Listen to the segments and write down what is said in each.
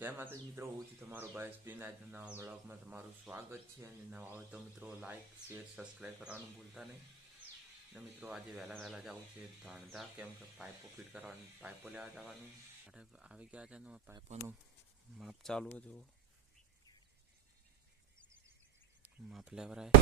જય માતાજી મિત્રો, હું છું તમારો ભાઈ સ્પિન. આજના નવા બ્લોગમાં તમારું સ્વાગત છે. અને નવા હોય તો મિત્રો લાઇક શેર સબસ્ક્રાઈબ કરવાનું ભૂલતા નહીં. ને મિત્રો આજે વહેલા જવું છે ધાણધા, કેમ કે પાઇપો ફિટ કરવાની, પાઇપો લેવા જવાનું. આવી ગયા છે ને પાઇપોનું માપ ચાલુ જો માપ લેવરાય.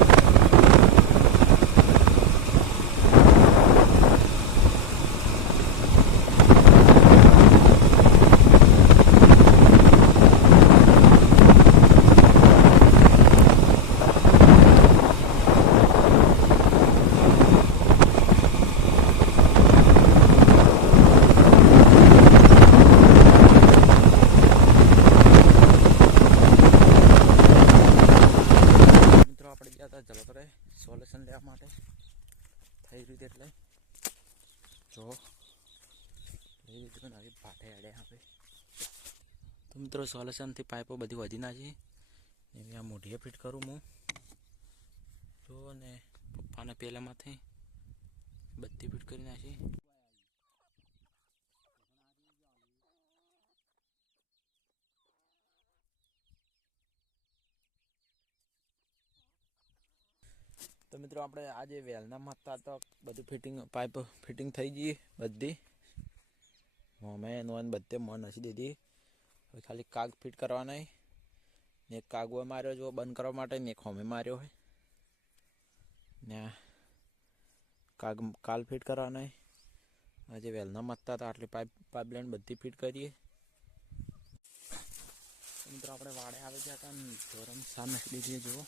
આપણે ગયા હતા જલોતરે સોલ્યુશન લેવા માટે થઈ રીતે, એટલે જો લઈ લીધું ને આવી ભાટે અડ્યા આપણે. તો મિત્રો સોલ્યુશનથી પાઇપો બધી વધી નાખી. એની આ મોઢીએ ફિટ કરું હું જો, ને પપ્પાને પહેલાંમાંથી બધી ફિટ કરી નાખી. તો મિત્રો આપણે આજે વેલનામાં હતા તો બધું ફિટિંગ, પાઇપ ફિટિંગ થઈ ગઈ બધી. મેં નોન બધે મોં નાખી દીધી. હવે ખાલી કાગ ફિટ કરવાના. ને એક કાગવો માર્યો જો બંધ કરવા માટે, ને એક હોમે માર્યો હોય ને કાલ ફિટ કરવાના. આજે વેલનામાં હતા તો આટલી પાઇપલાઇન બધી ફિટ કરીએ. મિત્રો આપણે વાડે આવી ગયા હતા ને ધોરણ સામે દીધી જુઓ.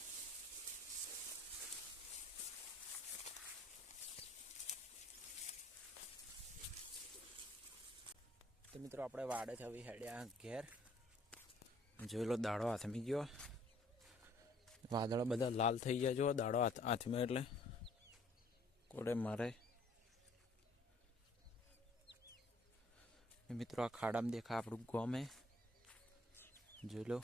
તો મિત્રો આપણે વાડે છે હવે હેડ્યા ઘેર. જોઈ લો દાડો હાથમી ગયો, વાદળો બધા લાલ થઈ ગયા જો દાડો હાથમાં, એટલે કોડે મારે. મિત્રો આ ખાડામાં દેખા આપણું ગોમે, જોઈ લો.